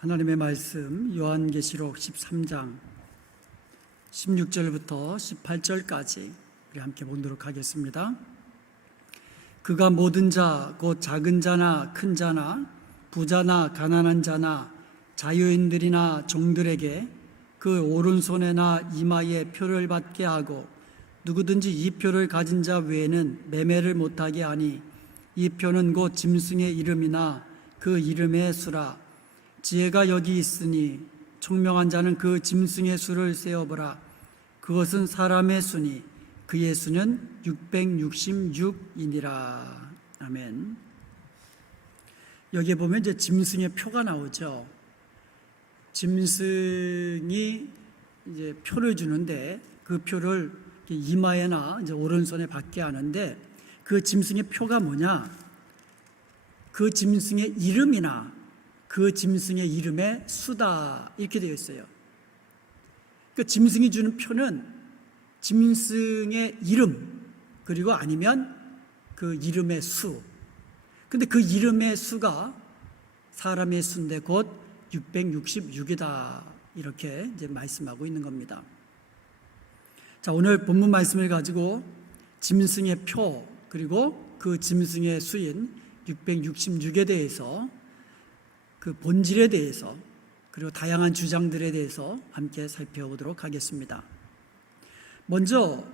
하나님의 말씀 요한계시록 13장 16절부터 18절까지 우리 함께 보도록 하겠습니다. 그가 모든 자 곧 작은 자나 큰 자나 부자나 가난한 자나 자유인들이나 종들에게 그 오른손에나 이마에 표를 받게 하고 누구든지 이 표를 가진 자 외에는 매매를 못하게 하니 이 표는 곧 짐승의 이름이나 그 이름의 수라. 지혜가 여기 있으니 총명한 자는 그 짐승의 수를 세어보라. 그것은 사람의 수니 그의 수는 666이니라. 아멘. 여기에 보면 이제 짐승의 표가 나오죠. 짐승이 이제 표를 주는데 그 표를 이마에나 이제 오른손에 받게 하는데 그 짐승의 표가 뭐냐? 그 짐승의 이름이나 그 짐승의 이름의 수다 이렇게 되어 있어요. 그 짐승이 주는 표는 짐승의 이름 그리고 아니면 그 이름의 수. 근데 그 이름의 수가 사람의 수인데 곧 666이다 이렇게 이제 말씀하고 있는 겁니다. 자, 오늘 본문 말씀을 가지고 짐승의 표 그리고 그 짐승의 수인 666에 대해서 그 본질에 대해서 그리고 다양한 주장들에 대해서 함께 살펴보도록 하겠습니다. 먼저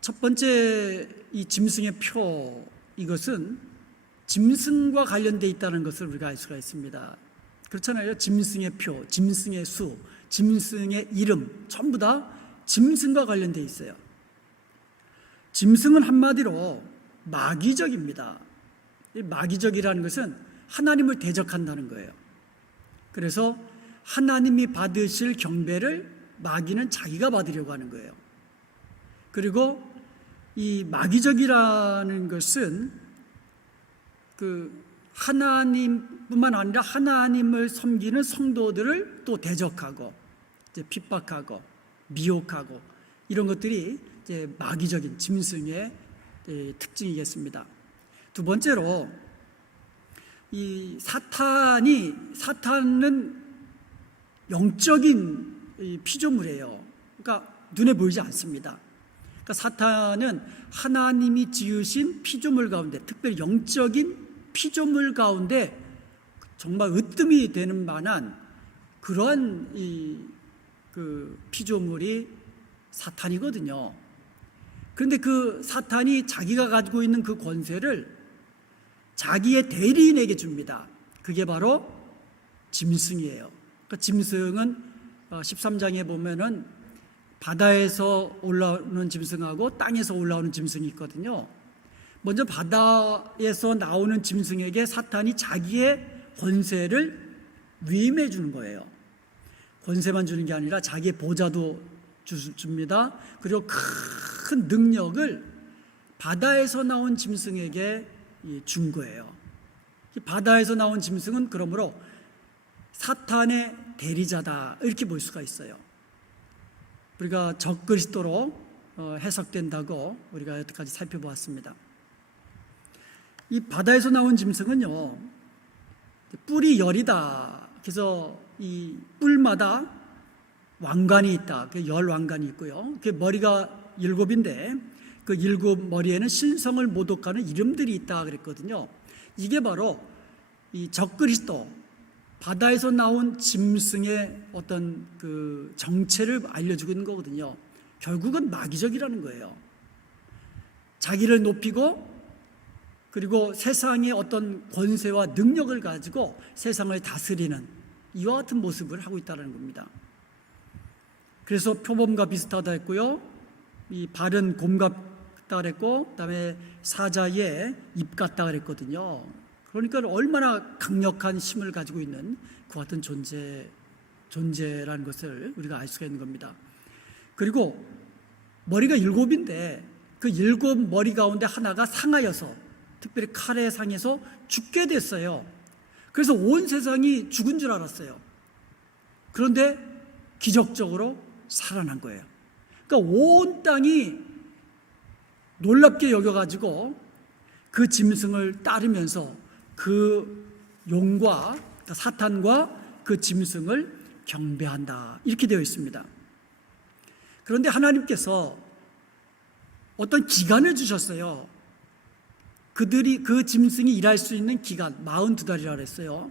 첫 번째 이 짐승의 표, 이것은 짐승과 관련되어 있다는 것을 우리가 알 수가 있습니다. 그렇잖아요. 짐승의 표, 짐승의 수, 짐승의 이름 전부 다 짐승과 관련되어 있어요. 짐승은 한마디로 마귀적입니다. 이 마귀적이라는 것은 하나님을 대적한다는 거예요. 그래서 하나님이 받으실 경배를 마귀는 자기가 받으려고 하는 거예요. 그리고 이 마귀적이라는 것은 그 하나님뿐만 아니라 하나님을 섬기는 성도들을 또 대적하고 이제 핍박하고 미혹하고 이런 것들이 이제 마귀적인 짐승의 특징이겠습니다. 두 번째로 이 사탄은 영적인 피조물이에요. 그러니까 눈에 보이지 않습니다. 그러니까 사탄은 하나님이 지으신 피조물 가운데, 특별히 영적인 피조물 가운데 정말 으뜸이 되는 만한 그러한 그 피조물이 사탄이거든요. 그런데 그 사탄이 자기가 가지고 있는 그 권세를 자기의 대리인에게 줍니다. 그게 바로 짐승이에요. 그러니까 짐승은 13장에 보면은 바다에서 올라오는 짐승하고 땅에서 올라오는 짐승이 있거든요. 먼저 바다에서 나오는 짐승에게 사탄이 자기의 권세를 위임해 주는 거예요. 권세만 주는 게 아니라 자기의 보좌도 줍니다. 그리고 큰 능력을 바다에서 나온 짐승에게 준 거예요. 바다에서 나온 짐승은 그러므로 사탄의 대리자다 이렇게 볼 수가 있어요. 우리가 적그리스도로 해석된다고 우리가 여태까지 살펴보았습니다. 이 바다에서 나온 짐승은요, 뿔이 열이다. 그래서 이 뿔마다 왕관이 있다. 그 열 왕관이 있고요. 그 머리가 7인데 그 7 머리에는 신성을 모독하는 이름들이 있다 그랬거든요. 이게 바로 이 적그리스도, 바다에서 나온 짐승의 어떤 그 정체를 알려주고 있는 거거든요. 결국은 마귀적이라는 거예요. 자기를 높이고 그리고 세상의 어떤 권세와 능력을 가지고 세상을 다스리는 이와 같은 모습을 하고 있다는 겁니다. 그래서 표범과 비슷하다 했고요. 이 발은 곰 같다 그랬고, 그다음에 사자의 입 같다 그랬거든요. 그러니까 얼마나 강력한 힘을 가지고 있는 그 같은 존재라는 것을 우리가 알 수가 있는 겁니다. 그리고 머리가 7인데 그 7 머리 가운데 하나가 상하여서, 특별히 칼에 상해서 죽게 됐어요. 그래서 온 세상이 죽은 줄 알았어요. 그런데 기적적으로 살아난 거예요. 그러니까 온 땅이 놀랍게 여겨가지고 그 짐승을 따르면서 그 용과 그러니까 사탄과 그 짐승을 경배한다, 이렇게 되어 있습니다. 그런데 하나님께서 어떤 기간을 주셨어요. 그 짐승이 일할 수 있는 기간 42달이라고 했어요.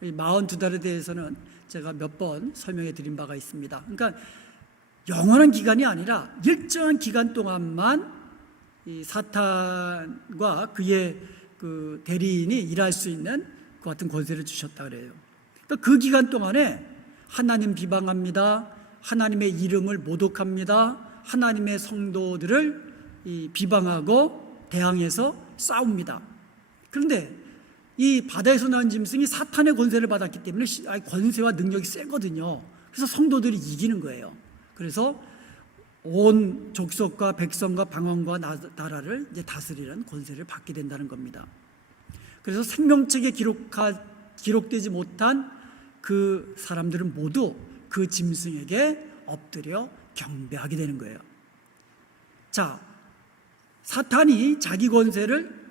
42달에 대해서는 제가 몇 번 설명해 드린 바가 있습니다. 그러니까 영원한 기간이 아니라 일정한 기간 동안만 이 사탄과 그의 그 대리인이 일할 수 있는 그 같은 권세를 주셨다 그래요. 그러니까 그 기간 동안에 하나님 비방합니다. 하나님의 이름을 모독합니다. 하나님의 성도들을 비방하고 대항해서 싸웁니다. 그런데 이 바다에서 나온 짐승이 사탄의 권세를 받았기 때문에 권세와 능력이 세거든요. 그래서 성도들이 이기는 거예요. 그래서 온 족속과 백성과 방언과 나라를 이제 다스리는 권세를 받게 된다는 겁니다. 그래서 생명책에 기록되지 못한 그 사람들은 모두 그 짐승에게 엎드려 경배하게 되는 거예요. 자, 사탄이 자기 권세를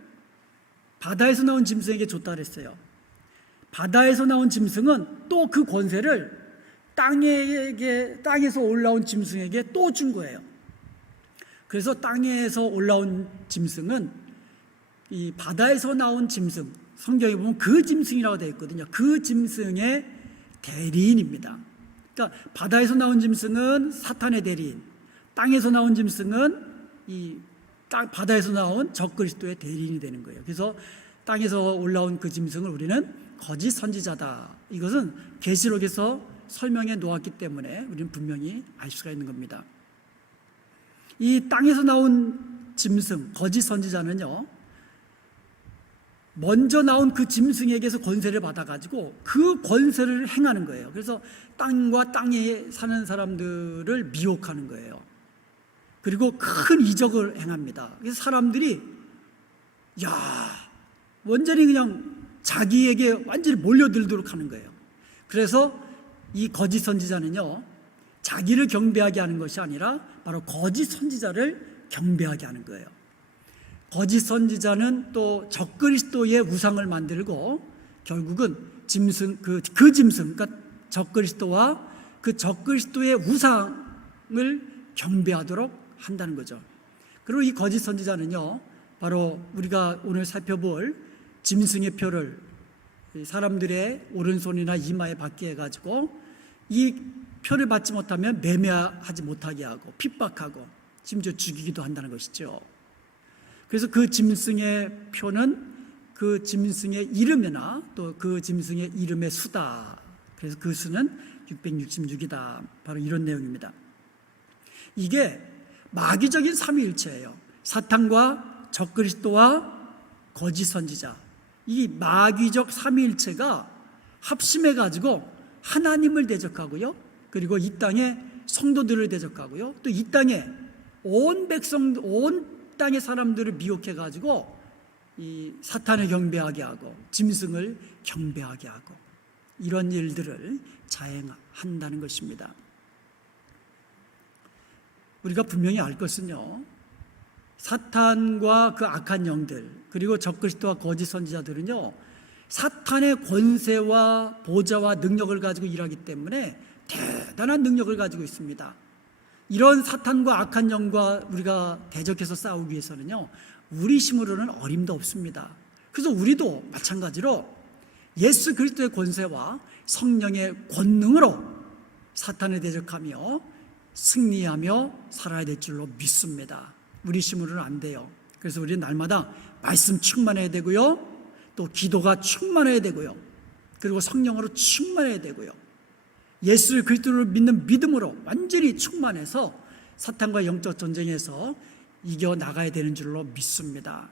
바다에서 나온 짐승에게 줬다 그랬어요. 바다에서 나온 짐승은 또 그 권세를 땅에서 올라온 짐승에게 또 준 거예요. 그래서 땅에서 올라온 짐승은 이 바다에서 나온 짐승, 성경에 보면 그 짐승이라고 되어 있거든요. 그 짐승의 대리인입니다. 그러니까 바다에서 나온 짐승은 사탄의 대리인, 땅에서 나온 짐승은 이 바다에서 나온 적그리스도의 대리인이 되는 거예요. 그래서 땅에서 올라온 그 짐승을 우리는 거짓 선지자다, 이것은 계시록에서 설명해 놓았기 때문에 우리는 분명히 알 수가 있는 겁니다. 이 땅에서 나온 짐승, 거짓 선지자는요, 먼저 나온 그 짐승에게서 권세를 받아가지고 그 권세를 행하는 거예요. 그래서 땅과 땅에 사는 사람들을 미혹하는 거예요. 그리고 큰 이적을 행합니다. 그래서 사람들이 완전히 그냥 자기에게 완전히 몰려들도록 하는 거예요. 그래서 이 거짓 선지자는요, 자기를 경배하게 하는 것이 아니라 바로 거짓 선지자를 경배하게 하는 거예요. 거짓 선지자는 또 적그리스도의 우상을 만들고 결국은 짐승, 그 짐승, 그러니까 적그리스도와 그 적그리스도의 우상을 경배하도록 한다는 거죠. 그리고 이 거짓 선지자는요, 바로 우리가 오늘 살펴볼 짐승의 표를 사람들의 오른손이나 이마에 받게 해가지고 이 표를 받지 못하면 매매하지 못하게 하고 핍박하고 심지어 죽이기도 한다는 것이죠. 그래서 그 짐승의 표는 그 짐승의 이름이나 또 그 짐승의 이름의 수다. 그래서 그 수는 666이다. 바로 이런 내용입니다. 이게 마귀적인 삼위일체예요. 사탄과 적그리스도와 거짓 선지자, 이 마귀적 삼위일체가 합심해가지고 하나님을 대적하고요, 그리고 이 땅에 성도들을 대적하고요, 또 이 땅에 온 땅의 사람들을 미혹해가지고 이 사탄을 경배하게 하고 짐승을 경배하게 하고 이런 일들을 자행한다는 것입니다. 우리가 분명히 알 것은요, 사탄과 그 악한 영들, 그리고 적그리스도와 거짓 선지자들은요, 사탄의 권세와 보좌와 능력을 가지고 일하기 때문에 대단한 능력을 가지고 있습니다. 이런 사탄과 악한 영과 우리가 대적해서 싸우기 위해서는요, 우리 힘으로는 어림도 없습니다. 그래서 우리도 마찬가지로 예수 그리스도의 권세와 성령의 권능으로 사탄을 대적하며 승리하며 살아야 될 줄로 믿습니다. 우리 힘으로는 안 돼요. 그래서 우리는 날마다 말씀 충만해야 되고요, 또 기도가 충만해야 되고요, 그리고 성령으로 충만해야 되고요, 예수 그리스도를 믿는 믿음으로 완전히 충만해서 사탄과 영적 전쟁에서 이겨나가야 되는 줄로 믿습니다.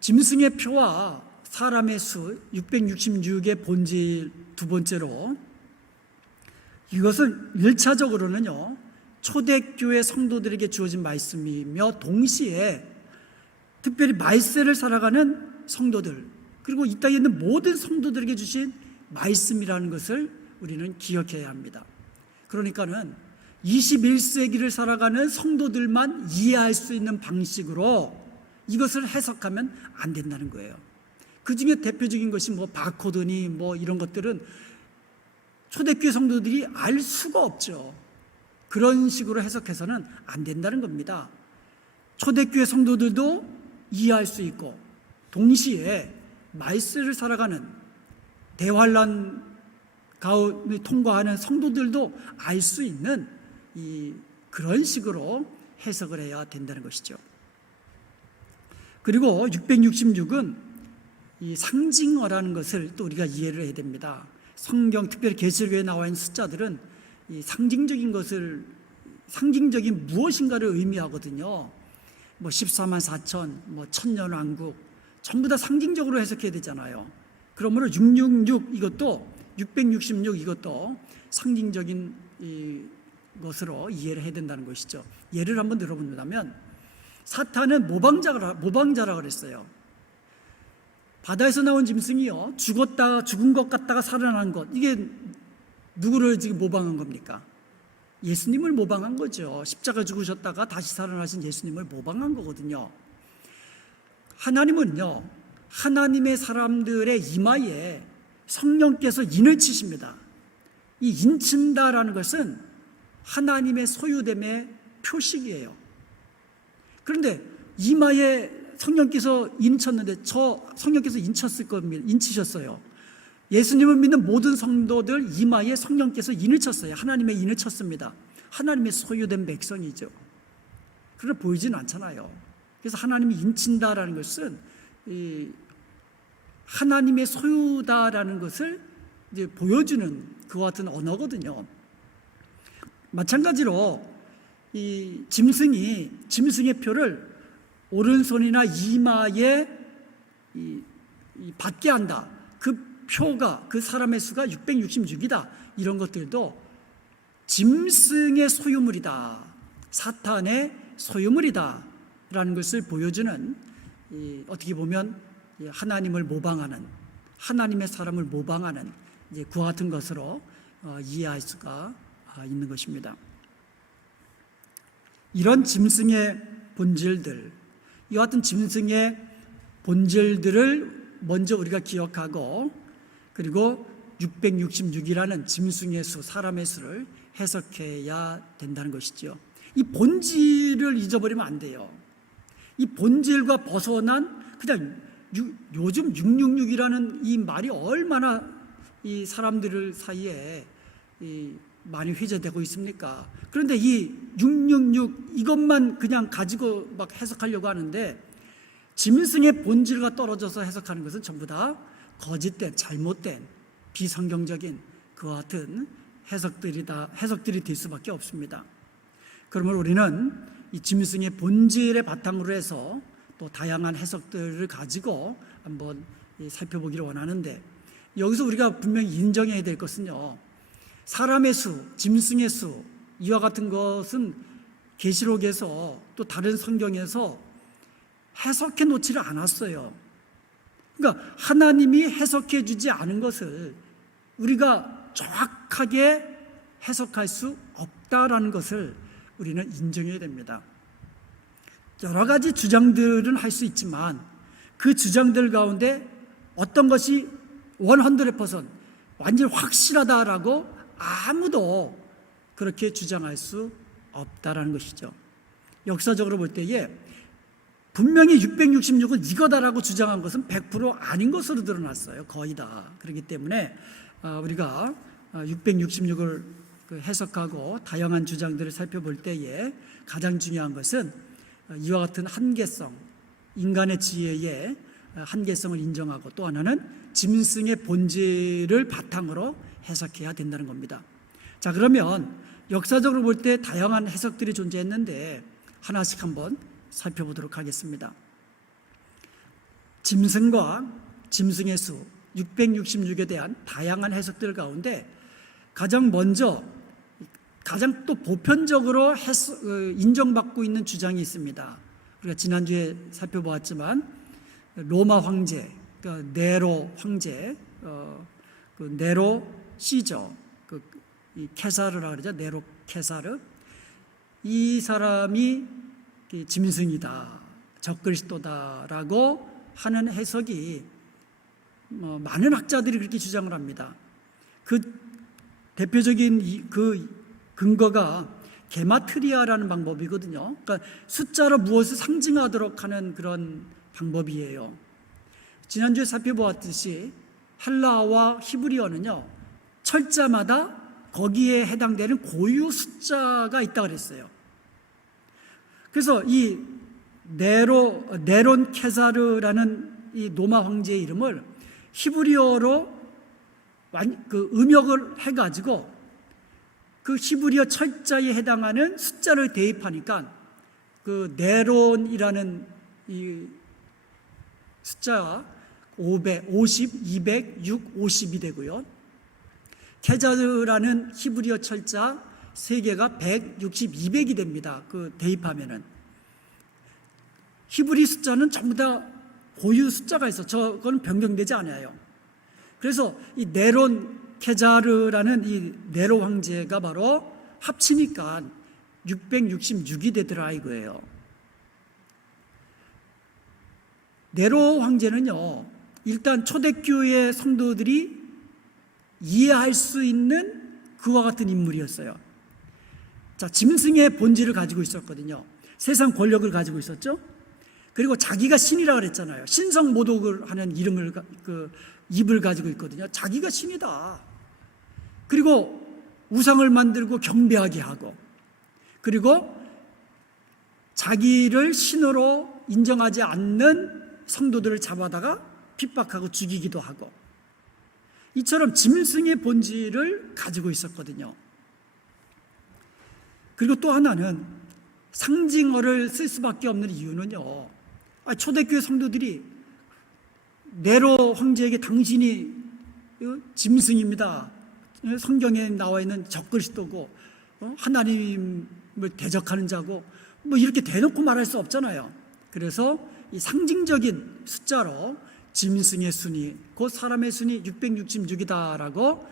짐승의 표와 사람의 수 666의 본질, 두 번째로 이것은 1차적으로는요, 초대교회 성도들에게 주어진 말씀이며 동시에 특별히 말세를 살아가는 성도들, 그리고 이 땅에 있는 모든 성도들에게 주신 말씀이라는 것을 우리는 기억해야 합니다. 그러니까는 21세기를 살아가는 성도들만 이해할 수 있는 방식으로 이것을 해석하면 안 된다는 거예요. 그 중에 대표적인 것이 뭐 바코드니 뭐 이런 것들은 초대교회 성도들이 알 수가 없죠. 그런 식으로 해석해서는 안 된다는 겁니다. 초대교회 성도들도 이해할 수 있고 동시에 말세를 살아가는 대환란 가운데 통과하는 성도들도 알 수 있는 그런 식으로 해석을 해야 된다는 것이죠. 그리고 666은 이 상징어라는 것을 또 우리가 이해를 해야 됩니다. 성경, 특별히 계시록에 나와 있는 숫자들은 이 상징적인 무엇인가를 의미하거든요. 뭐 14만 4천, 뭐 천년왕국, 전부 다 상징적으로 해석해야 되잖아요. 그러므로 666 이것도 상징적인 것으로 이해를 해야 된다는 것이죠. 예를 한번 들어본다면 사탄은 모방자라 그랬어요. 바다에서 나온 짐승이요, 죽은 것 같다가 살아난 것, 이게 누구를 지금 모방한 겁니까? 예수님을 모방한 거죠. 십자가 죽으셨다가 다시 살아나신 예수님을 모방한 거거든요. 하나님은요, 하나님의 사람들의 이마에 성령께서 인을 치십니다. 이 인친다라는 것은 하나님의 소유됨의 표식이에요. 그런데 이마에 성령께서 인쳤는데 성령께서 인쳤을 겁니다. 인치셨어요. 예수님을 믿는 모든 성도들 이마에 성령께서 인을 쳤어요. 하나님의 인을 쳤습니다. 하나님의 소유된 백성이죠. 그러나 보이지는 않잖아요. 그래서 하나님이 인친다라는 것은 하나님의 소유다라는 것을 이제 보여주는 그와 같은 언어거든요. 마찬가지로 이 짐승의 표를 오른손이나 이마에 받게 한다. 그 표가, 그 사람의 수가 666이다. 이런 것들도 짐승의 소유물이다. 사탄의 소유물이다. 라는 것을 보여주는, 어떻게 보면 하나님을 모방하는, 하나님의 사람을 모방하는 이제 그와 같은 것으로 이해할 수가 있는 것입니다. 이런 짐승의 본질들, 이와 같은 짐승의 본질들을 먼저 우리가 기억하고, 그리고 666이라는 짐승의 수, 사람의 수를 해석해야 된다는 것이죠. 이 본질을 잊어버리면 안 돼요. 이 본질과 벗어난, 그냥 요즘 666이라는 이 말이 얼마나 이 사람들 사이에 많이 회자되고 있습니까? 그런데 이 666 이것만 그냥 가지고 막 해석하려고 하는데, 짐승의 본질과 떨어져서 해석하는 것은 전부 다 거짓된, 잘못된, 비성경적인 그와 같은 해석들이 될 수밖에 없습니다. 그러므로 우리는 이 짐승의 본질의 바탕으로 해서 또 다양한 해석들을 가지고 한번 살펴보기를 원하는데, 여기서 우리가 분명히 인정해야 될 것은요, 사람의 수, 짐승의 수, 이와 같은 것은 계시록에서 또 다른 성경에서 해석해 놓지를 않았어요. 그러니까 하나님이 해석해 주지 않은 것을 우리가 정확하게 해석할 수 없다라는 것을 우리는 인정해야 됩니다. 여러 가지 주장들은 할 수 있지만 그 주장들 가운데 어떤 것이 100% 완전히 확실하다라고 아무도 그렇게 주장할 수 없다라는 것이죠. 역사적으로 볼 때에 분명히 666은 이거다라고 주장한 것은 100% 아닌 것으로 드러났어요. 거의 다. 그렇기 때문에 우리가 666을 해석하고 다양한 주장들을 살펴볼 때에 가장 중요한 것은 이와 같은 한계성, 인간의 지혜의 한계성을 인정하고, 또 하나는 짐승의 본질을 바탕으로 해석해야 된다는 겁니다. 자, 그러면 역사적으로 볼 때 다양한 해석들이 존재했는데 하나씩 한번 살펴보도록 하겠습니다. 짐승과 짐승의 수 666에 대한 다양한 해석들 가운데 가장 또 보편적으로 인정받고 있는 주장이 있습니다. 우리가 지난주에 살펴보았지만 로마 황제, 네로 황제, 네로 시저, 케사르라 그러죠. 네로 케사르. 이 사람이 짐승이다, 적그리스도다라고 하는 해석이 많은 학자들이 그렇게 주장을 합니다. 그 대표적인 그 근거가 게마트리아라는 방법이거든요. 그러니까 숫자로 무엇을 상징하도록 하는 그런 방법이에요. 지난주에 살펴보았듯이 헬라어와 히브리어는요, 철자마다 거기에 해당되는 고유 숫자가 있다고 그랬어요. 그래서 이 네론 케사르라는 이 로마 황제의 이름을 히브리어로 그 음역을 해가지고 그 히브리어 철자에 해당하는 숫자를 대입하니까 그 네론이라는 이 숫자가 500, 50, 200, 6, 50이 되고요. 케자르라는 히브리어 철자 3개가 160, 200이 됩니다. 그 대입하면은. 히브리 숫자는 전부 다 고유 숫자가 있어. 저건 변경되지 않아요. 그래서 이 네론 케자르라는 이 네로 황제가 바로 합치니까 666이 되더라 이거예요. 네로 황제는요, 일단 초대교회 성도들이 이해할 수 있는 그와 같은 인물이었어요. 자, 짐승의 본질을 가지고 있었거든요. 세상 권력을 가지고 있었죠. 그리고 자기가 신이라고 그랬잖아요. 신성 모독을 하는 이름을 입을 가지고 있거든요. 자기가 신이다. 그리고 우상을 만들고 경배하게 하고, 그리고 자기를 신으로 인정하지 않는 성도들을 잡아다가 핍박하고 죽이기도 하고, 이처럼 짐승의 본질을 가지고 있었거든요. 그리고 또 하나는 상징어를 쓸 수밖에 없는 이유는요, 초대교회 성도들이 네로 황제에게 당신이 짐승입니다, 성경에 나와 있는 적그리스도고 하나님을 대적하는 자고 이렇게 대놓고 말할 수 없잖아요. 그래서 이 상징적인 숫자로 짐승의 순위, 곧 사람의 순위 666이다라고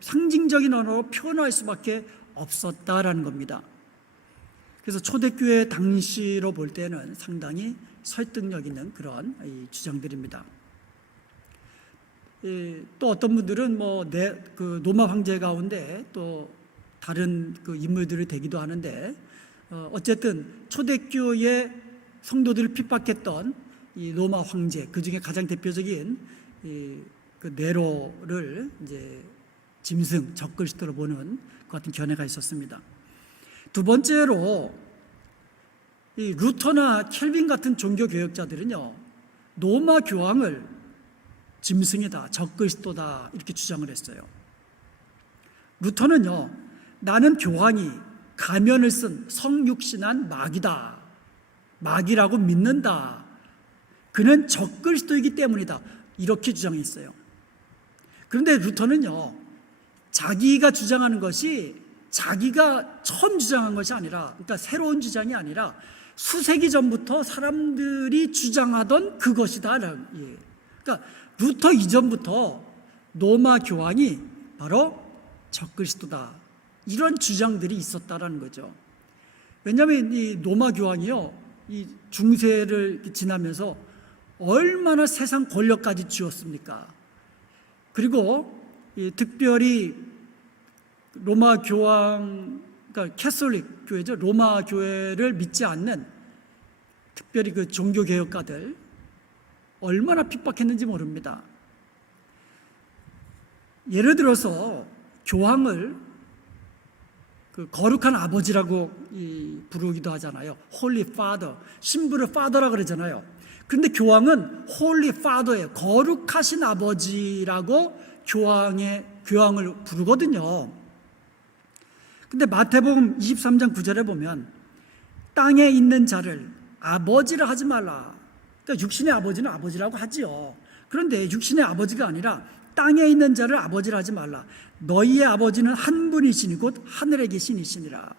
상징적인 언어로 표현할 수밖에 없었다라는 겁니다. 그래서 초대교회 당시로 볼 때는 상당히 설득력 있는 그런 주장들입니다. 또 어떤 분들은 그 로마 황제 가운데 또 다른 그 인물들이 되기도 하는데, 어쨌든 초대교회 성도들을 핍박했던 이 로마 황제, 그 중에 가장 대표적인 그 네로를 이제 짐승, 적그리스도로 보는 그 같은 견해가 있었습니다. 두 번째로 이 루터나 켈빈 같은 종교 개혁자들은요, 로마 교황을 짐승이다, 적그리스도다 이렇게 주장을 했어요. 루터는요, 나는 교황이 가면을 쓴 성육신한 마귀다, 마귀라고 믿는다, 그는 적그리스도이기 때문이다, 이렇게 주장했어요. 그런데 루터는요, 자기가 주장하는 것이 자기가 처음 주장한 것이 아니라, 그러니까 새로운 주장이 아니라 수세기 전부터 사람들이 주장하던 그것이다. 그러니까 루터 이전부터 로마 교황이 바로 적그리스도다, 이런 주장들이 있었다라는 거죠. 왜냐하면 이 로마 교황이요, 이 중세를 지나면서 얼마나 세상 권력까지 쥐었습니까? 그리고 특별히 로마 교황, 그러니까 캐톨릭 교회죠. 로마 교회를 믿지 않는 특별히 그 종교 개혁가들 얼마나 핍박했는지 모릅니다. 예를 들어서 교황을 그 거룩한 아버지라고 부르기도 하잖아요. Holy Father, 신부를 Father라고 그러잖아요. 그런데 교황은 Holy Father예요. 거룩하신 아버지라고 교황을 부르거든요. 근데 마태복음 23장 9절에 보면 땅에 있는 자를 아버지라 하지 말라. 그러니까 육신의 아버지는 아버지라고 하지요. 그런데 육신의 아버지가 아니라 땅에 있는 자를 아버지라 하지 말라. 너희의 아버지는 한 분이시니 곧 하늘에 계시니시니라.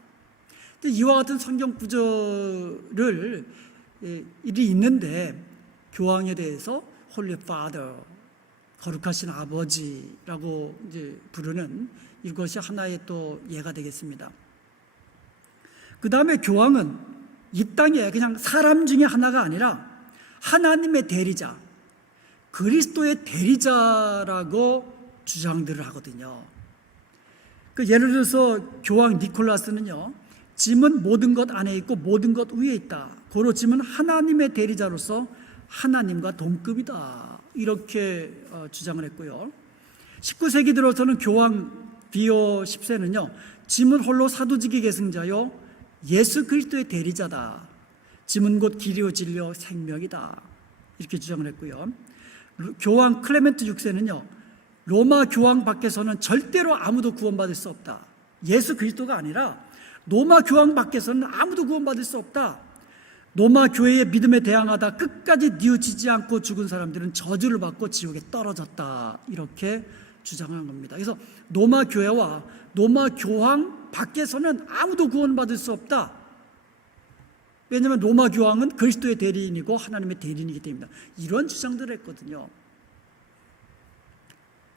이와 같은 성경 구절을 일이 있는데 교황에 대해서 Holy Father, 거룩하신 아버지라고 이제 부르는 이것이 하나의 또 예가 되겠습니다. 그 다음에 교황은 이 땅에 그냥 사람 중에 하나가 아니라 하나님의 대리자, 그리스도의 대리자라고 주장들을 하거든요. 예를 들어서 교황 니콜라스는요, 짐은 모든 것 안에 있고 모든 것 위에 있다. 고로 짐은 하나님의 대리자로서 하나님과 동급이다. 이렇게 주장을 했고요. 19세기 들어서는 교황 비오 10세는요, 짐은 홀로 사도직의 계승자요 예수 그리스도의 대리자다. 짐은 곧 길이요 진리요 생명이다. 이렇게 주장을 했고요. 교황 클레멘트 6세는요, 로마 교황 밖에서는 절대로 아무도 구원받을 수 없다. 예수 그리스도가 아니라 로마 교황 밖에서는 아무도 구원받을 수 없다. 로마 교회의 믿음에 대항하다 끝까지 뉘우치지 않고 죽은 사람들은 저주를 받고 지옥에 떨어졌다. 이렇게 주장한 겁니다. 그래서 로마 교회와 로마 교황 밖에서는 아무도 구원받을 수 없다. 왜냐하면 로마 교황은 그리스도의 대리인이고 하나님의 대리인이기 때문이다. 이런 주장들을 했거든요.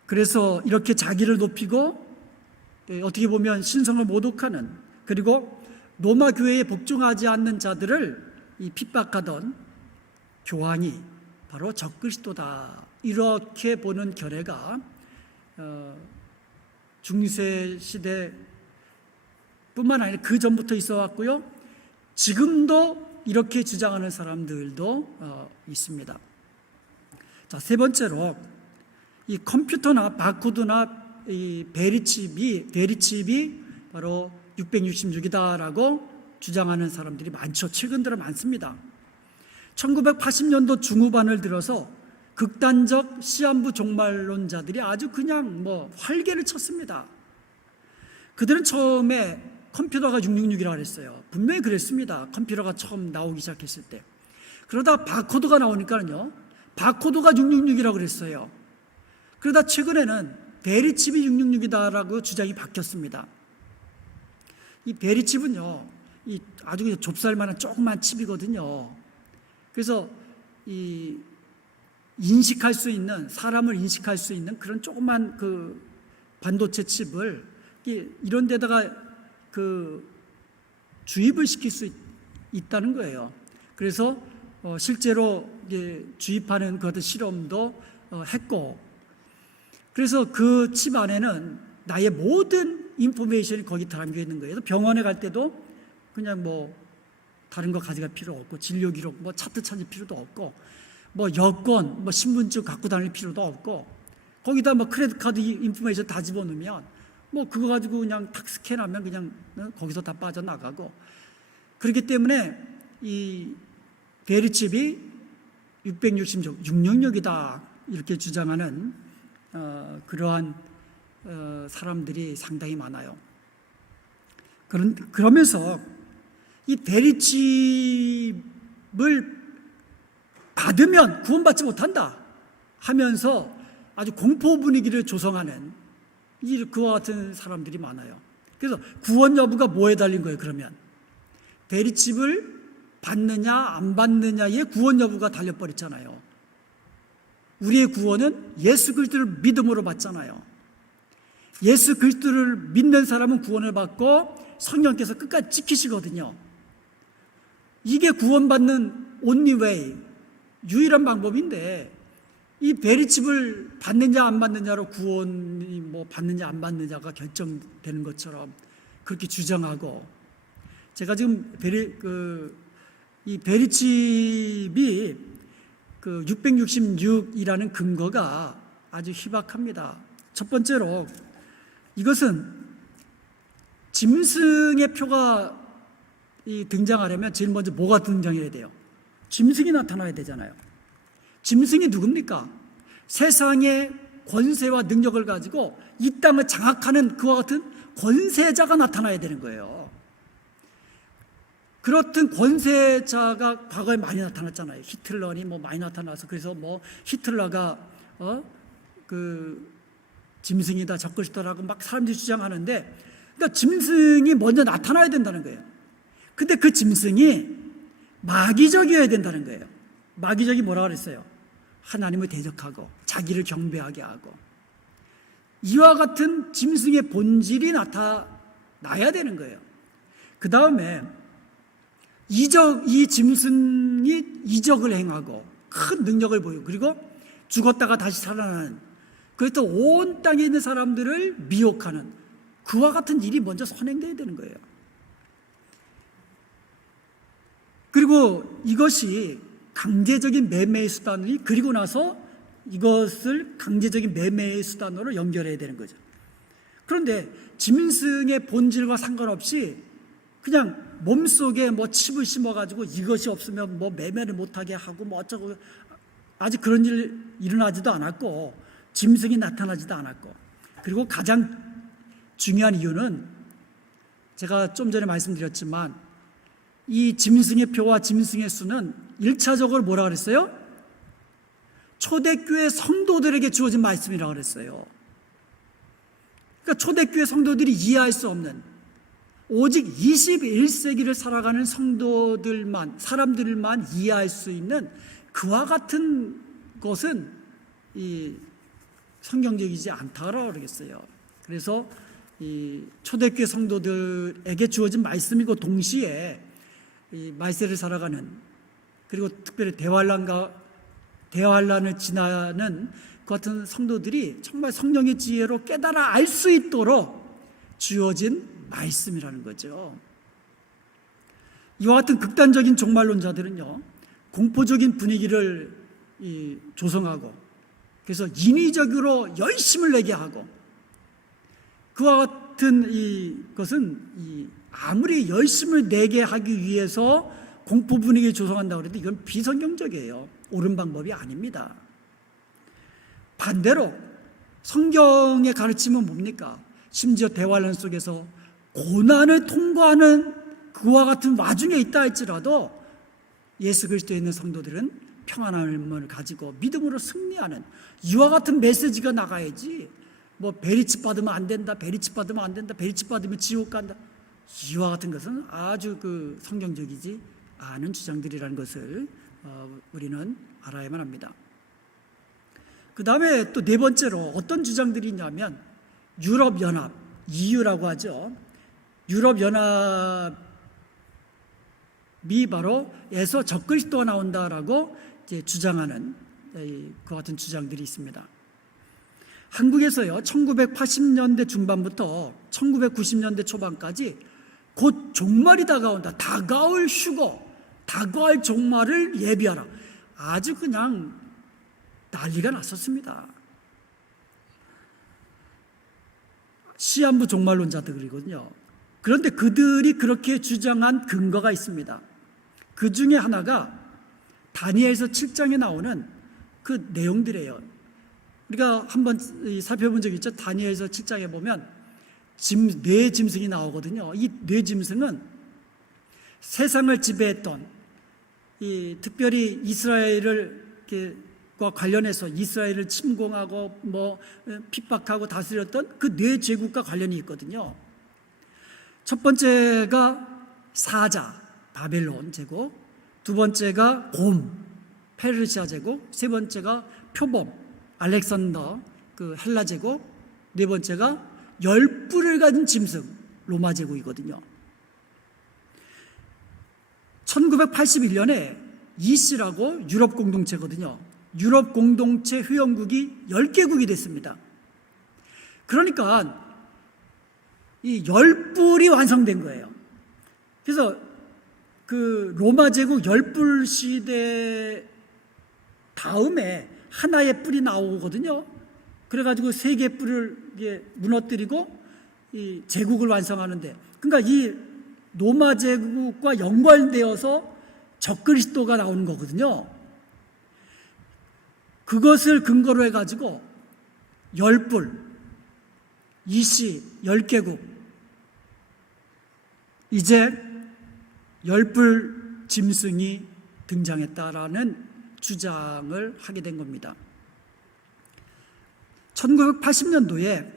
그래서 이렇게 자기를 높이고 어떻게 보면 신성을 모독하는, 그리고 로마 교회에 복종하지 않는 자들을 핍박하던 교황이 바로 적그리스도다. 이렇게 보는 견해가 중세 시대 뿐만 아니라 그 전부터 있어 왔고요. 지금도 이렇게 주장하는 사람들도 있습니다. 자, 세 번째로 이 컴퓨터나 바코드나 이 베리칩이 바로 666이다라고 주장하는 사람들이 많죠. 최근 들어 많습니다. 1980년도 중후반을 들어서 극단적 시한부 종말론자들이 아주 그냥 활개를 쳤습니다. 그들은 처음에 컴퓨터가 666이라고 그랬어요. 분명히 그랬습니다. 컴퓨터가 처음 나오기 시작했을 때. 그러다 바코드가 나오니까요, 바코드가 666이라고 그랬어요. 그러다 최근에는 베리칩이 666이다라고 주장이 바뀌었습니다. 이 베리칩은요, 아주 그냥 좁쌀만한 조그만 칩이거든요. 그래서 인식할 수 있는, 사람을 인식할 수 있는 그런 조그만 그 반도체 칩을 이런 데다가 주입을 시킬 수 있다는 거예요. 그래서 실제로 주입하는 그 실험도 했고, 그래서 그 칩 안에는 나의 모든 인포메이션이 거기 담겨 있는 거예요. 병원에 갈 때도 그냥 다른 거 가져갈 필요 없고, 진료 기록 차트 찾을 필요도 없고, 여권, 신분증 갖고 다닐 필요도 없고, 거기다 크레딧 카드 인포메이션 다 집어넣으면 그거 가지고 그냥 탁 스캔하면 그냥 거기서 다 빠져나가고. 그렇기 때문에 이 베리칩이 666이다 이렇게 주장하는 그러한 사람들이 상당히 많아요. 그러면서 이 베리칩을 받으면 구원받지 못한다 하면서 아주 공포 분위기를 조성하는 그와 같은 사람들이 많아요. 그래서 구원 여부가 뭐에 달린 거예요? 그러면 베리칩을 받느냐 안 받느냐의 구원 여부가 달려버렸잖아요. 우리의 구원은 예수 그리스도를 믿음으로 받잖아요. 예수 그리스도를 믿는 사람은 구원을 받고 성령께서 끝까지 지키시거든요. 이게 구원받는 only way, 유일한 방법인데, 이 베리칩을 받느냐 안 받느냐로 구원이 받느냐 안 받느냐가 결정되는 것처럼 그렇게 주장하고, 제가 지금 이 베리칩이 666이라는 근거가 아주 희박합니다. 첫 번째로 이것은 짐승의 표가 등장하려면 제일 먼저 뭐가 등장해야 돼요? 짐승이 나타나야 되잖아요. 짐승이 누굽니까? 세상의 권세와 능력을 가지고 이 땅을 장악하는 그와 같은 권세자가 나타나야 되는 거예요. 그렇던 권세자가 과거에 많이 나타났잖아요. 히틀러니 많이 나타나서, 그래서 히틀러가 짐승이다, 적그리스도라고 막 사람들이 주장하는데, 그러니까 짐승이 먼저 나타나야 된다는 거예요. 근데 그 짐승이 마귀적이어야 된다는 거예요. 마귀적이 뭐라 그랬어요? 하나님을 대적하고 자기를 경배하게 하고, 이와 같은 짐승의 본질이 나타나야 되는 거예요. 그 다음에 이 짐승이 이적을 행하고 큰 능력을 보이고, 그리고 죽었다가 다시 살아나는, 그래서 온 땅에 있는 사람들을 미혹하는 그와 같은 일이 먼저 선행돼야 되는 거예요. 그리고 이것이 강제적인 매매의 수단이, 그리고 나서 이것을 강제적인 매매의 수단으로 연결해야 되는 거죠. 그런데 짐승의 본질과 상관없이 그냥 몸속에 뭐 칩을 심어가지고 이것이 없으면 뭐 매매를 못하게 하고 뭐 어쩌고, 아직 그런 일 일어나지도 않았고 짐승이 나타나지도 않았고, 그리고 가장 중요한 이유는 제가 좀 전에 말씀드렸지만 이 짐승의 표와 짐승의 수는 1차적으로 뭐라 그랬어요? 초대교회 성도들에게 주어진 말씀이라고 그랬어요. 그러니까 초대교회 성도들이 이해할 수 없는, 오직 21세기를 살아가는 사람들만 이해할 수 있는 그와 같은 것은 이 성경적이지 않다라고 그러겠어요. 그래서 이 초대교회 성도들에게 주어진 말씀이고, 동시에 이 말세를 살아가는, 그리고 특별히 대환란을 지나는 그 같은 성도들이 정말 성령의 지혜로 깨달아 알 수 있도록 주어진 말씀이라는 거죠. 이와 같은 극단적인 종말론자들은요, 공포적인 분위기를 조성하고, 그래서 인위적으로 열심을 내게 하고, 그와 같은 이것은 아무리 열심을 내게 하기 위해서 공포 분위기를 조성한다고 해도 이건 비성경적이에요. 옳은 방법이 아닙니다. 반대로 성경의 가르침은 뭡니까? 심지어 대환란 속에서 고난을 통과하는 그와 같은 와중에 있다 할지라도 예수 그리스도에 있는 성도들은 평안함을 가지고 믿음으로 승리하는, 이와 같은 메시지가 나가야지, 뭐 베리칩 받으면 안 된다, 베리칩 받으면 안 된다, 베리칩 받으면 지옥 간다, 이와 같은 것은 아주 성경적이지 않은 주장들이라는 것을 우리는 알아야만 합니다. 그 다음에 또 네 번째로 어떤 주장들이 있냐면 유럽연합, EU라고 하죠. 유럽연합이 바로 에서 적그리스도가 나온다라고 이제 주장하는 그 같은 주장들이 있습니다. 한국에서요, 1980년대 중반부터 1990년대 초반까지 곧 종말이 다가온다, 다가올 휴거, 다가올 종말을 예비하라, 아주 그냥 난리가 났었습니다. 시한부 종말론자들이거든요. 그런데 그들이 그렇게 주장한 근거가 있습니다. 그 중에 하나가 다니엘서 7장에 나오는 그 내용들이에요. 우리가 한번 살펴본 적이 있죠. 다니엘서 7장에 보면 네 짐승이 나오거든요. 이 네 짐승은 세상을 지배했던, 특별히 이스라엘과 관련해서 이스라엘을 침공하고 핍박하고 다스렸던 그 네 제국과 관련이 있거든요. 첫 번째가 사자, 바벨론 제국, 두 번째가 곰, 페르시아 제국, 세 번째가 표범, 알렉산더 헬라 제국, 네 번째가 10뿔을 가진 짐승, 로마 제국이거든요. 1981년에 EC라고 유럽 공동체거든요. 유럽 공동체 회원국이 10개국이 됐습니다. 그러니까 이 10뿔이 완성된 거예요. 그래서 그 로마 제국 10뿔 시대 다음에 하나의 뿔이 나오거든요. 그래가지고 3개의 뿔을 무너뜨리고 이 제국을 완성하는데, 그러니까 이 로마 제국과 연관되어서 적그리스도가 나오는 거거든요. 그것을 근거로 해가지고 10뿔, EC 10개국, 이제 10뿔 짐승이 등장했다라는 주장을 하게 된 겁니다. 1980년도에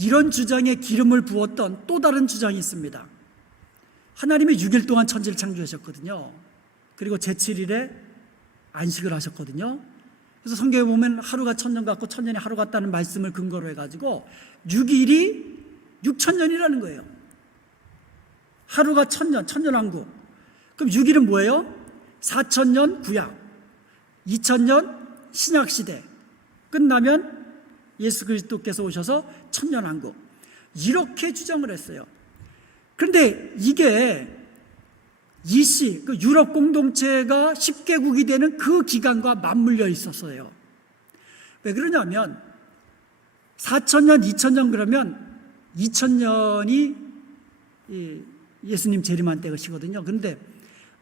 이런 주장에 기름을 부었던 또 다른 주장이 있습니다. 하나님이 6일 동안 천지를 창조하셨거든요. 그리고 제7일에 안식을 하셨거든요. 그래서 성경에 보면 하루가 1000년 같고 1000년이 하루 같다는 말씀을 근거로 해가지고 6일이 6000년이라는 거예요. 하루가 1000년, 천년왕국. 그럼 6일은 뭐예요? 4000년 구약, 2000년 신약시대, 끝나면 예수 그리스도께서 오셔서 천년왕국, 이렇게 주장을 했어요. 그런데 이게 그 유럽 공동체가 10개국이 되는 그 기간과 맞물려 있었어요. 왜 그러냐면 4천년, 2000년 그러면 2000년이 예수님 재림한 때것이거든요. 그런데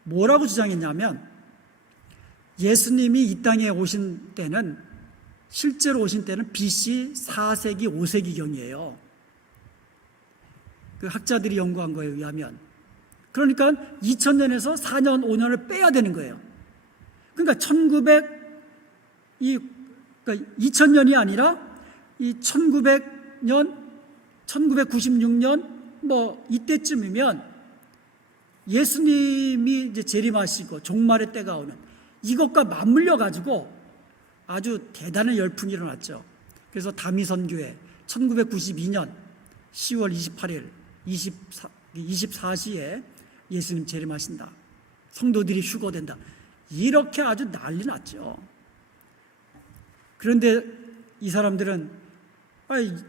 뭐라고 주장했냐면 예수님이 이 땅에 오신 때는, 실제로 오신 때는 BC 4세기, 5세기경이에요. 그 학자들이 연구한 거에 의하면. 그러니까 2000년에서 4년, 5년을 빼야 되는 거예요. 그러니까 2000년이 아니라 이 1900년, 1996년 뭐 이때쯤이면 예수님이 이제 재림하시고 종말의 때가 오는 이것과 맞물려 가지고 아주 대단한 열풍이 일어났죠. 그래서 다미선교회 1992년 10월 28일 24시에 예수님 재림하신다, 성도들이 휴거된다, 이렇게 아주 난리 났죠. 그런데 이 사람들은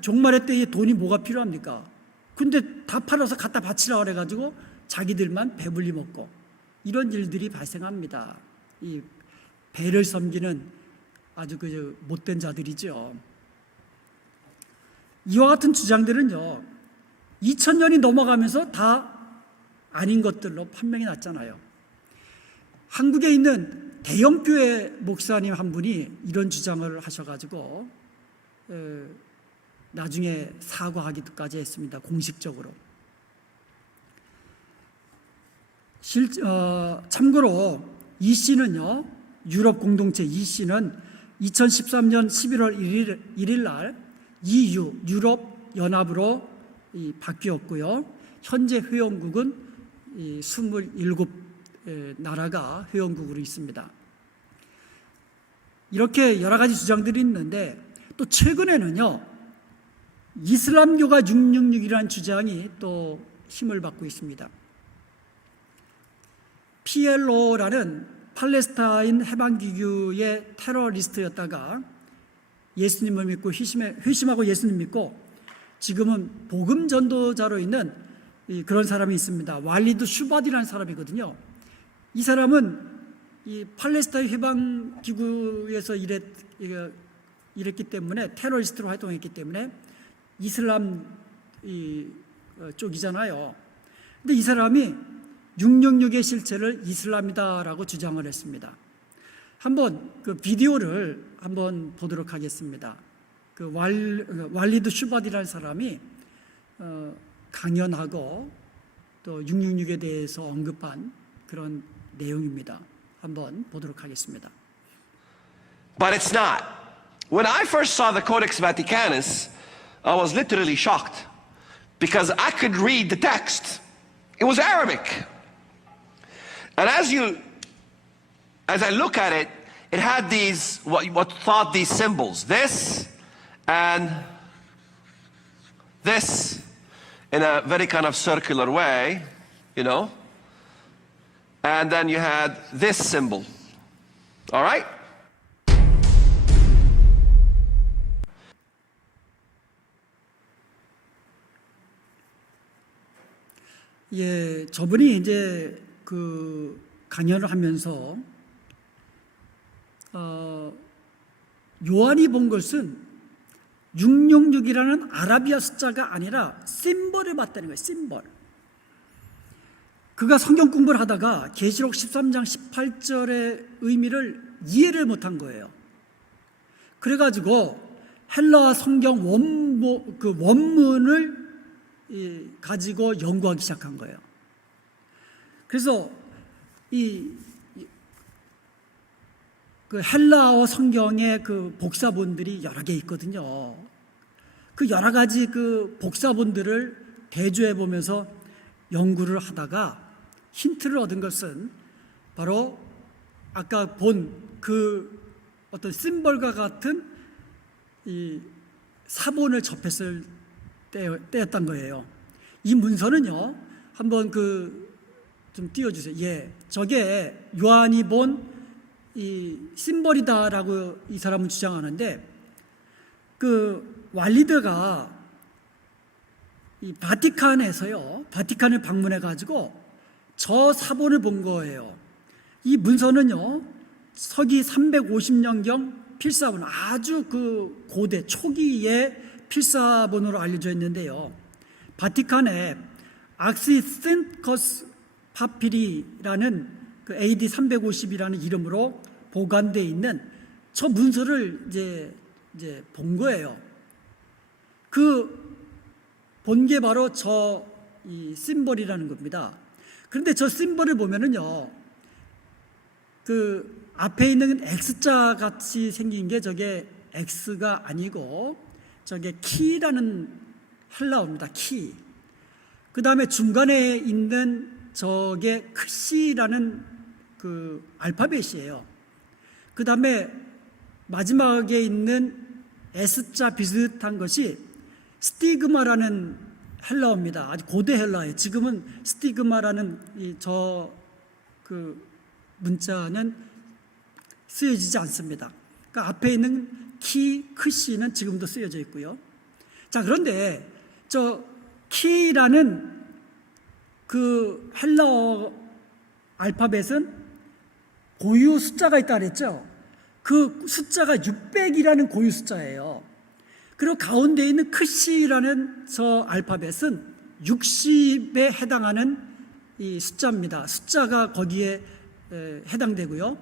종말의 때에 돈이 뭐가 필요합니까? 근데 다 팔아서 갖다 바치라 그래가지고 자기들만 배불리 먹고, 이런 일들이 발생합니다. 이 배를 섬기는 아주 그 못된 자들이죠. 이와 같은 주장들은요 2000년이 넘어가면서 다 아닌 것들로 판명이 났잖아요. 한국에 있는 대형교회 목사님 한 분이 이런 주장을 하셔가지고 나중에 사과하기도까지 했습니다. 공식적으로. 참고로 이 씨는요, 유럽 공동체 이 씨는 2013년 11월 1일 날 EU 유럽 연합으로 바뀌었고요. 현재 회원국은 27 나라가 회원국으로 있습니다. 이렇게 여러 가지 주장들이 있는데, 또 최근에는요 이슬람교가 666이라는 주장이 또 힘을 받고 있습니다. PLO라는 팔레스타인 해방기구의 테러리스트였다가 예수님을 믿고 회심하고 예수님 믿고 지금은 복음 전도자로 있는 그런 사람이 있습니다. 왈리드 슈바디라는 사람이거든요. 이 사람은 이 팔레스타인 해방기구에서 일했기 때문에, 테러리스트로 활동했기 때문에 이슬람 쪽이잖아요. 근데 이 사람이 666의 실체를 이슬람이다라고 주장을 했습니다. 한번 그 비디오를 한번 보도록 하겠습니다. 그 왈리드 슈바디라는 사람이 강연하고 또 666에 대해서 언급한 그런 내용입니다. 한번 보도록 하겠습니다. But it's not. When I first saw the Codex Vaticanus, I was literally shocked because I could read the text. It was Arabic. And as I look at it, it had these, what thought these symbols, this and this in a very kind of circular way, you know. And then you had this symbol. All right? 예, 저분이 이제 그 강연을 하면서 요한이 본 것은 666이라는 아라비아 숫자가 아니라 심벌을 봤다는 거예요. 심벌. 그가 성경 공부를 하다가 계시록 13장 18절의 의미를 이해를 못한 거예요. 그래가지고 헬라어 성경 원문을 가지고 연구하기 시작한 거예요. 그래서 그 헬라어 성경의 그 복사본들이 여러 개 있거든요. 그 여러 가지 그 복사본들을 대조해 보면서 연구를 하다가 힌트를 얻은 것은 바로 아까 본 그 어떤 심벌과 같은 이 사본을 접했을 때였던 거예요. 이 문서는요, 한번 좀 띄워주세요. 예, 저게 요한이 본 이 심벌이다라고 이 사람은 주장하는데, 그 walid가 이 바티칸을 방문해 가지고 저 사본을 본 거예요. 이 문서는요, 서기 350년경 필사본, 아주 그 고대 초기의 필사본으로 알려져 있는데요. 바티칸에 악시센커스 파피리라는 그 AD 350이라는 이름으로 보관되어 있는 저 문서를 이제 본 거예요. 그 본 게 바로 이 심벌이라는 겁니다. 그런데 저 심벌을 보면은요, 그 앞에 있는 X자 같이 생긴 게 저게 X가 아니고 저게 키라는 헬라어입니다. 키. 그 다음에 중간에 있는 저게 크시라는 그 알파벳이에요. 그 다음에 마지막에 있는 S자 비슷한 것이 스티그마라는 헬라어입니다. 아주 고대 헬라어예요. 지금은 스티그마라는 그 문자는 쓰여지지 않습니다. 그러니까 앞에 있는 크시는 지금도 쓰여져 있고요. 자, 그런데 저 키라는 그 헬라어 알파벳은 고유 숫자가 있다 그랬죠. 그 숫자가 600이라는 고유 숫자예요. 그리고 가운데 있는 크시라는 저 알파벳은 60에 해당하는 이 숫자입니다. 숫자가 거기에 해당되고요.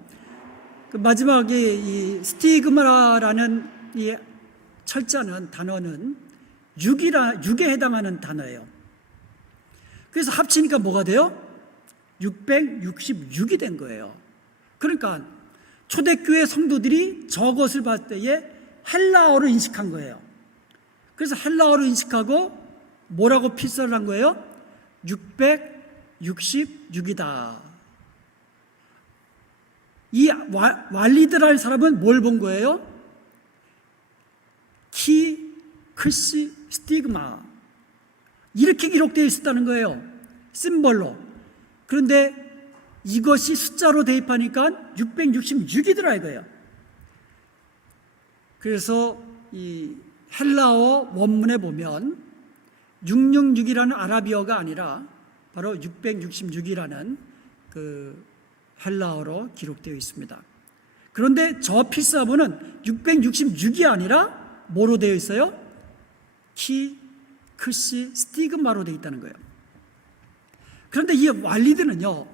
그 마지막에 이 스티그마라는 이 철자는 단어는 6에 해당하는 단어예요. 그래서 합치니까 뭐가 돼요? 666이 된 거예요. 그러니까 초대교회 성도들이 저것을 봤을 때에 헬라어로 인식한 거예요. 그래서 헬라어로 인식하고 뭐라고 필사를 한 거예요? 666이다. 이 왈리드라는 사람은 뭘 본 거예요? 키, 크시, 스티그마. 이렇게 기록되어 있었다는 거예요. 심벌로. 그런데 이것이 숫자로 대입하니까 666이더라 이거예요. 그래서 이 헬라어 원문에 보면 666이라는 아라비어가 아니라 바로 666이라는 그 헬라어로 기록되어 있습니다. 그런데 저 필사본은 666이 아니라 뭐로 되어 있어요? 키, 크시, 스티그마로 되어 있다는 거예요. 그런데 이 왈리드는요,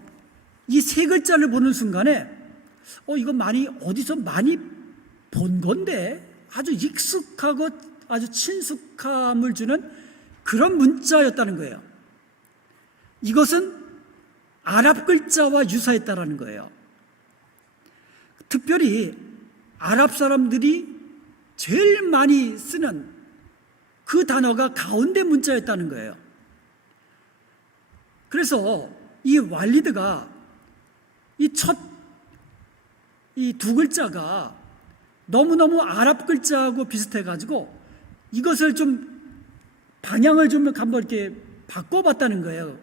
이 세 글자를 보는 순간에 이거 어디서 많이 본 건데 아주 익숙하고 아주 친숙함을 주는 그런 문자였다는 거예요. 이것은 아랍 글자와 유사했다라는 거예요. 특별히 아랍 사람들이 제일 많이 쓰는 그 단어가 가운데 문자였다는 거예요. 그래서 이 왈리드가 이 두 글자가 너무너무 아랍 글자하고 비슷해가지고 이것을 좀 방향을 좀 한번 이렇게 바꿔봤다는 거예요.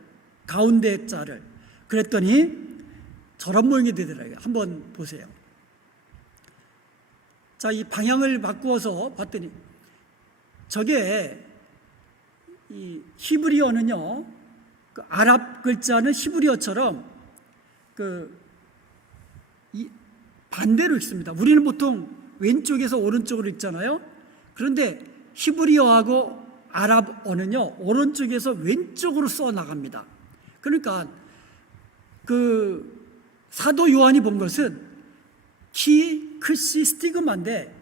가운데 자를. 그랬더니 저런 모양이 되더라고요. 한번 보세요. 자, 이 방향을 바꾸어서 봤더니 저게 이 히브리어는요, 그 아랍 글자는 히브리어처럼 이 반대로 읽습니다. 우리는 보통 왼쪽에서 오른쪽으로 읽잖아요. 그런데 히브리어하고 아랍어는요, 오른쪽에서 왼쪽으로 써 나갑니다. 그러니까 그 사도 요한이 본 것은 키, 크시, 스티그마인데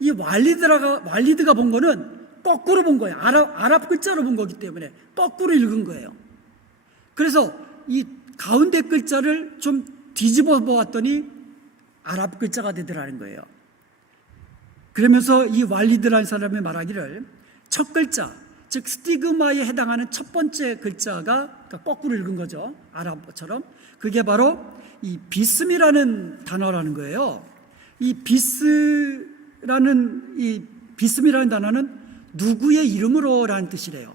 이 왈리드가 본 거는 거꾸로 본 거예요. 아랍 글자로 본 거기 때문에 거꾸로 읽은 거예요. 그래서 이 가운데 글자를 좀 뒤집어 보았더니 아랍 글자가 되더라는 거예요. 그러면서 이 왈리드라는 사람이 말하기를 첫 글자, 즉 스티그마에 해당하는 첫 번째 글자가 그러니까 거꾸로 읽은 거죠. 아랍어처럼. 그게 바로 이 비스미라는 단어라는 거예요. 이 비스미라는 단어는 누구의 이름으로라는 뜻이래요.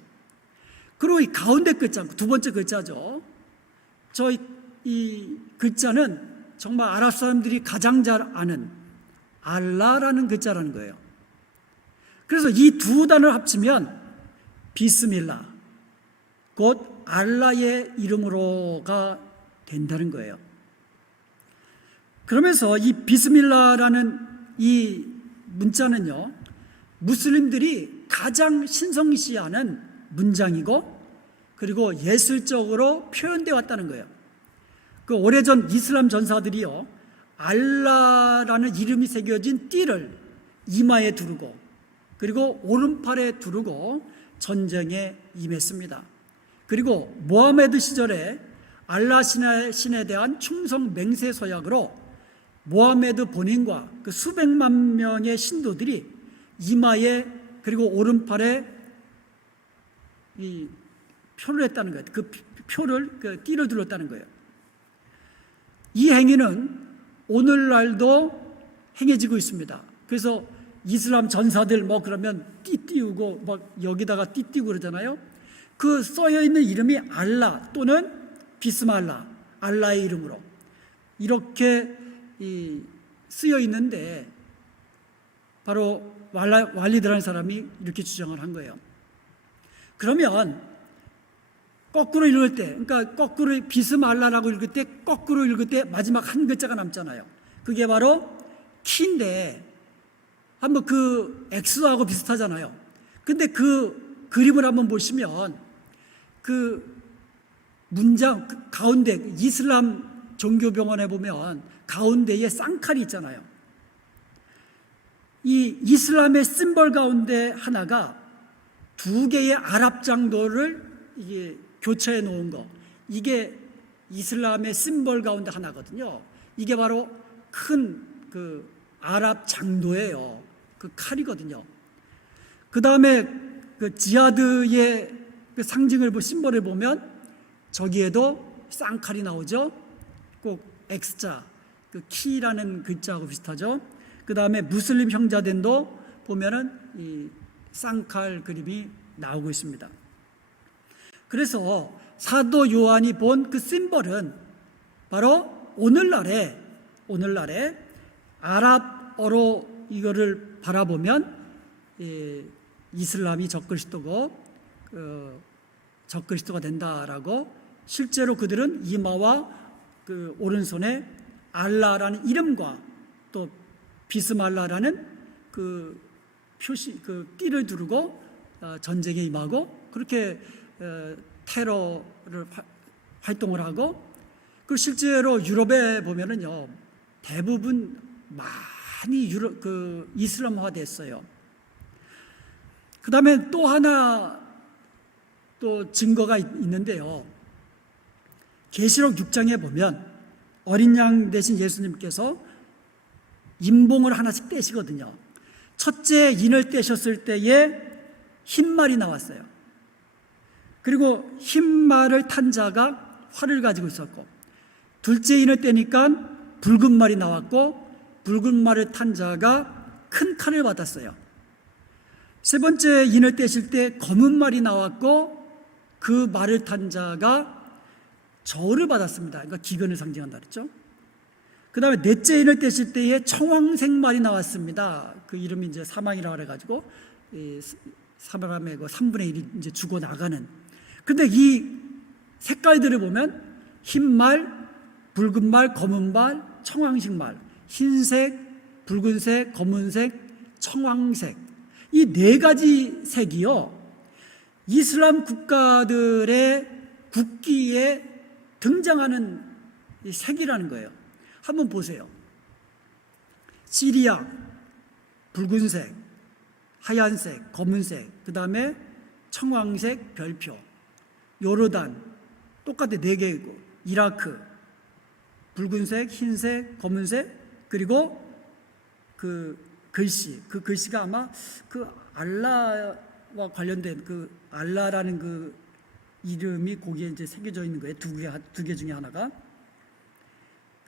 그리고 이 가운데 글자, 두 번째 글자죠. 이 글자는 정말 아랍 사람들이 가장 잘 아는 알라라는 글자라는 거예요. 그래서 이 두 단어를 합치면 비스밀라, 곧 알라의 이름으로가 된다는 거예요. 그러면서 이 비스밀라라는 이 문자는요, 무슬림들이 가장 신성시하는 문장이고, 그리고 예술적으로 표현되어 왔다는 거예요. 그 오래전 이슬람 전사들이요, 알라라는 이름이 새겨진 띠를 이마에 두르고, 그리고 오른팔에 두르고 전쟁에 임했습니다. 그리고 모하메드 시절에 알라 신에 대한 충성 맹세 서약으로 모하메드 본인과 그 수백만 명의 신도들이 이마에 그리고 오른팔에 이 표를 했다는 거예요. 그 표를, 그 띠를 둘렀다는 거예요. 이 행위는 오늘날도 행해지고 있습니다. 그래서 이슬람 전사들 뭐 그러면 띠 띄우고 막 여기다가 띠 띄우고 그러잖아요. 그 써여 있는 이름이 알라 또는 비스말라, 알라의 이름으로 이렇게 쓰여 있는데, 바로 왈리드라는 사람이 이렇게 주장을 한 거예요. 그러면 거꾸로 읽을 때, 그러니까 거꾸로 비스말라라고 읽을 때, 거꾸로 읽을 때 마지막 한 글자가 남잖아요. 그게 바로 키인데, 한번 그 X하고 비슷하잖아요. 근데 그 그림을 한번 보시면 그 문장 그 가운데 이슬람 종교병원에 보면 가운데에 쌍칼이 있잖아요. 이 이슬람의 심벌 가운데 하나가 두 개의 아랍 장도를 이게 교차해 놓은 거, 이게 이슬람의 심벌 가운데 하나거든요. 이게 바로 큰 그 아랍 장도예요. 그 칼이거든요. 그 다음에 그 지하드의 그 상징을 심벌을 보면 저기에도 쌍칼이 나오죠. 꼭 X자, 그 키라는 글자하고 비슷하죠. 그 다음에 무슬림 형제된도 보면은 이 쌍칼 그림이 나오고 있습니다. 그래서 사도 요한이 본 그 심벌은 바로 오늘날에 아랍어로 이거를 바라보면 이슬람이 적그리스도고 적그리스도가 된다라고, 실제로 그들은 이마와 그 오른손에 알라라는 이름과 또 비스말라라는 그 표시, 그 띠를 두르고 전쟁에 임하고 그렇게 테러를 활동을 하고, 그 실제로 유럽에 보면은요 대부분 많이 그 이슬람화됐어요. 그 다음에 또 하나 또 증거가 있는데요. 계시록 6장에 보면 어린 양 대신 예수님께서 인봉을 하나씩 떼시거든요. 첫째 인을 떼셨을 때에 흰 말이 나왔어요. 그리고 흰 말을 탄 자가 활을 가지고 있었고, 둘째 인을 떼니까 붉은 말이 나왔고, 붉은 말을 탄 자가 큰 칼을 받았어요. 세 번째 인을 떼실 때 검은 말이 나왔고, 그 말을 탄 자가 저울을 받았습니다. 그러니까 기근을 상징한다 그랬죠. 그 다음에 넷째 인을 떼실 때에 청황색 말이 나왔습니다. 그 이름이 이제 사망이라고 그래가지고 사람의 그 3분의 1이 이제 죽어 나가는. 근데 이 색깔들을 보면 흰 말, 붉은 말, 검은 말, 청황색 말, 흰색, 붉은색, 검은색, 청황색, 이 네 가지 색이요 이슬람 국가들의 국기에 등장하는 이 색이라는 거예요. 한번 보세요. 시리아 붉은색, 하얀색, 검은색, 그 다음에 청황색 별표. 요르단 똑같아 네 개고, 이라크 붉은색, 흰색, 검은색, 그리고 그 글씨, 그 글씨가 아마 그 알라와 관련된 그 알라라는 그 이름이 거기에 이제 새겨져 있는 거예요. 두 개 중에 하나가.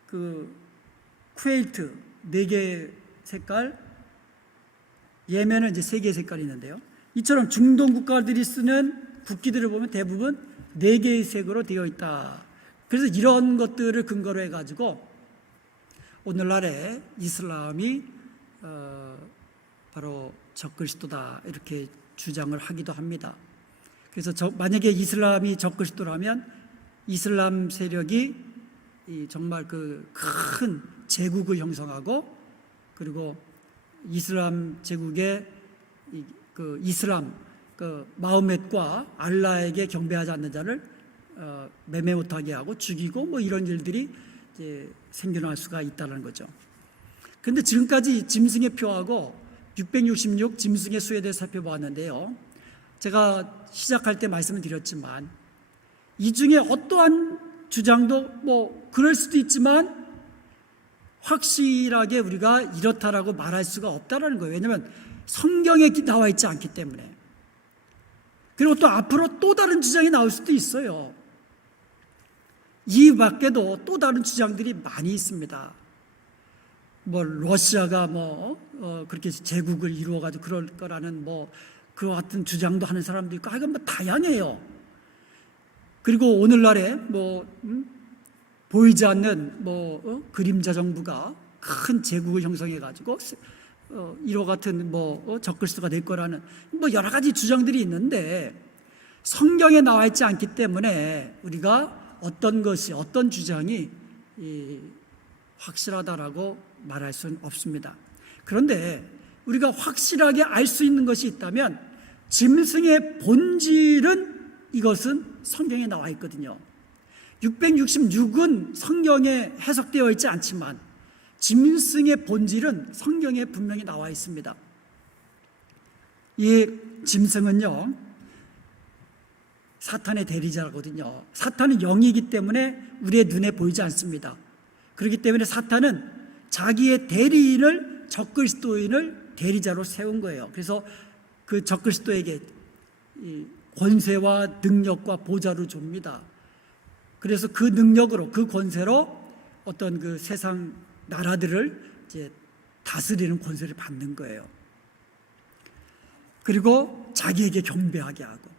그 쿠웨이트 4개 색깔, 예멘은 이제 3개 색깔이 있는데요. 이처럼 중동 국가들이 쓰는 국기들을 보면 대부분 4개의 색으로 되어 있다. 그래서 이런 것들을 근거로 해가지고 오늘날에 이슬람이 바로 적그리스도다 이렇게 주장을 하기도 합니다. 그래서 만약에 이슬람이 적그리스도라면 이슬람 세력이 정말 그 큰 제국을 형성하고, 그리고 이슬람 제국의 그 이슬람 그 마호멧과 알라에게 경배하지 않는 자를 매매 못하게 하고 죽이고 뭐 이런 일들이 이제 생겨날 수가 있다는 거죠. 그런데 지금까지 짐승의 표하고 666 짐승의 수에 대해 살펴보았는데요. 제가 시작할 때 말씀을 드렸지만 이 중에 어떠한 주장도 뭐 그럴 수도 있지만 확실하게 우리가 이렇다라고 말할 수가 없다는 거예요. 왜냐하면 성경에 나와 있지 않기 때문에. 그리고 또 앞으로 또 다른 주장이 나올 수도 있어요. 이 밖에도 또 다른 주장들이 많이 있습니다. 뭐 러시아가 그렇게 제국을 이루어가지고 그럴 거라는 그와 같은 주장도 하는 사람도 있고, 하여간 다양해요. 그리고 오늘날에 보이지 않는 그림자 정부가 큰 제국을 형성해가지고 이와 같은 적그리스도가 될 거라는 여러 가지 주장들이 있는데, 성경에 나와 있지 않기 때문에 우리가 어떤 주장이 확실하다라고 말할 수는 없습니다. 그런데 우리가 확실하게 알 수 있는 것이 있다면 짐승의 본질은 이것은 성경에 나와 있거든요. 666은 성경에 해석되어 있지 않지만 짐승의 본질은 성경에 분명히 나와 있습니다. 이 짐승은요, 사탄의 대리자거든요. 사탄은 영이기 때문에 우리의 눈에 보이지 않습니다. 그렇기 때문에 사탄은 자기의 대리인을, 적그리스도인을 대리자로 세운 거예요. 그래서 그 적그리스도에게 이 권세와 능력과 보좌를 줍니다. 그래서 그 능력으로, 그 권세로 어떤 그 세상 나라들을 이제 다스리는 권세를 받는 거예요. 그리고 자기에게 경배하게 하고,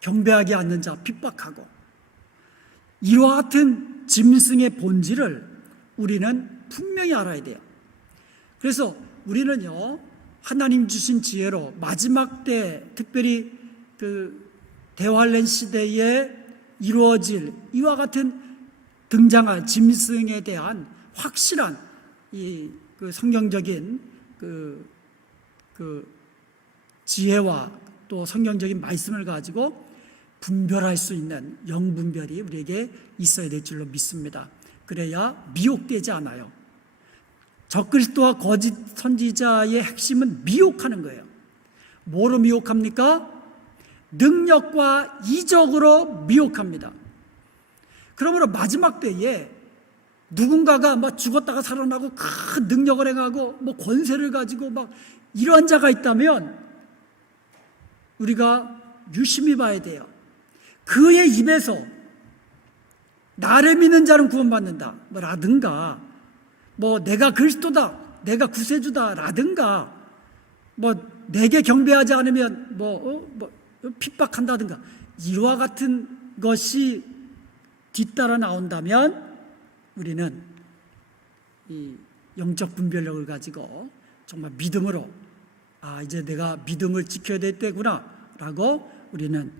경배하지 않는 자 핍박하고, 이와 같은 짐승의 본질을 우리는 분명히 알아야 돼요. 그래서 우리는요, 하나님 주신 지혜로 마지막 때, 특별히 그 대환란 시대에 이루어질 이와 같은 등장할 짐승에 대한 확실한 그 성경적인 그 지혜와 또 성경적인 말씀을 가지고 분별할 수 있는 영분별이 우리에게 있어야 될 줄로 믿습니다. 그래야 미혹되지 않아요. 적그리스도와 거짓 선지자의 핵심은 미혹하는 거예요. 뭐로 미혹합니까? 능력과 이적으로 미혹합니다. 그러므로 마지막 때에 누군가가 죽었다가 살아나고 큰 능력을 행하고 권세를 가지고 이러한 자가 있다면 우리가 유심히 봐야 돼요. 그의 입에서 나를 믿는 자는 구원받는다 라든가, 내가 그리스도다, 내가 구세주다 라든가, 내게 경배하지 않으면 핍박한다든가, 이와 같은 것이 뒤따라 나온다면 우리는 이 영적 분별력을 가지고 정말 믿음으로 이제 내가 믿음을 지켜야 될 때구나 라고 우리는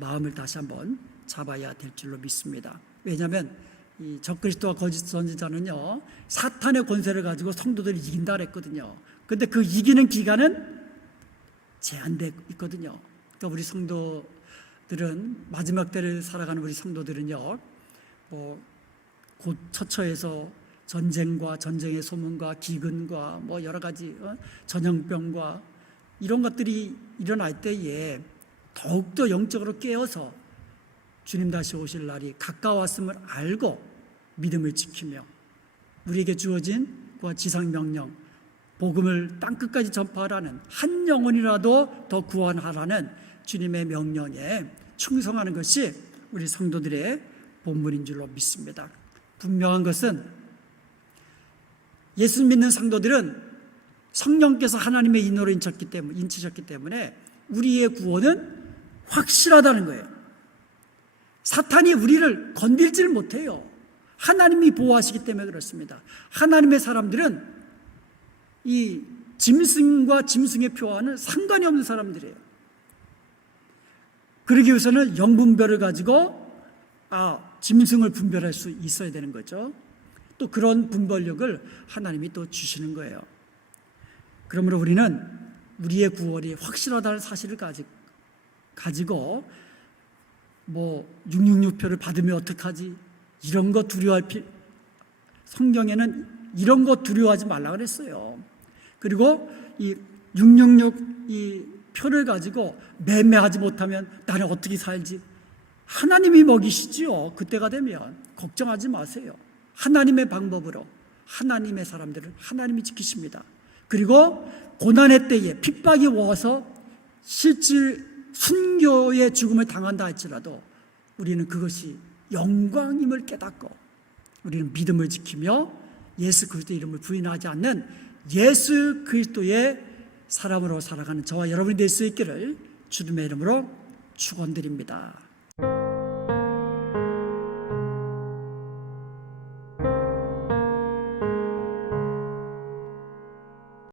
마음을 다시 한번 잡아야 될 줄로 믿습니다. 왜냐하면 이 적그리스도와 거짓 선지자는요, 사탄의 권세를 가지고 성도들을 이긴다 그랬거든요. 그런데 그 이기는 기간은 제한되어 있거든요. 그러니까 우리 성도들은, 마지막 때를 살아가는 우리 성도들은요, 곧 처처에서 전쟁과 전쟁의 소문과 기근과 여러 가지 전염병과 이런 것들이 일어날 때에 더욱더 영적으로 깨어서 주님 다시 오실 날이 가까웠음을 알고 믿음을 지키며 우리에게 주어진 그 지상명령, 복음을 땅끝까지 전파하라는, 한 영혼이라도 더 구원하라는 주님의 명령에 충성하는 것이 우리 성도들의 본분인 줄로 믿습니다. 분명한 것은 예수 믿는 성도들은 성령께서 하나님의 인으로 인치셨기 때문에 우리의 구원은 확실하다는 거예요. 사탄이 우리를 건들지를 못해요. 하나님이 보호하시기 때문에 그렇습니다. 하나님의 사람들은 이 짐승과 짐승의 표와는 상관이 없는 사람들이에요. 그러기 위해서는 영분별을 가지고 짐승을 분별할 수 있어야 되는 거죠. 또 그런 분별력을 하나님이 또 주시는 거예요. 그러므로 우리는 우리의 구원이 확실하다는 사실을 가지고 666표를 받으면 어떡하지? 이런 거 두려워할 성경에는 이런 거 두려워하지 말라 그랬어요. 그리고 이 666 이 표를 가지고 매매하지 못하면 나는 어떻게 살지? 하나님이 먹이시지요. 그때가 되면 걱정하지 마세요. 하나님의 방법으로 하나님의 사람들을 하나님이 지키십니다. 그리고 고난의 때에 핍박이 와서 실질 순교의 죽음을 당한다 할지라도 우리는 그것이 영광임을 깨닫고 우리는 믿음을 지키며 예수 그리스도의 이름을 부인하지 않는 예수 그리스도의 사람으로 살아가는 저와 여러분이 될 수 있기를 주님의 이름으로 축원드립니다.